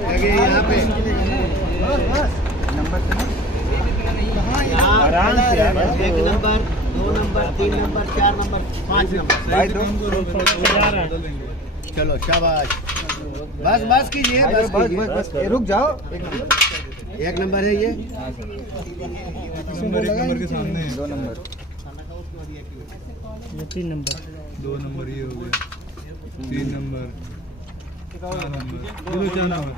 यहाँ पे नंबर से आराम से 1 number 2 number 3 number 4 number 5 number भाई दो चलो शाबाश बस बस कीजिए बस बस कीजिए बस रुक जाओ। 1 नंबर है ये नंबर 1 नंबर के सामने है 2 नंबर ये 3 नंबर 2 नंबर ये हो गया 3 नंबर 4 नंबर 4 नंबर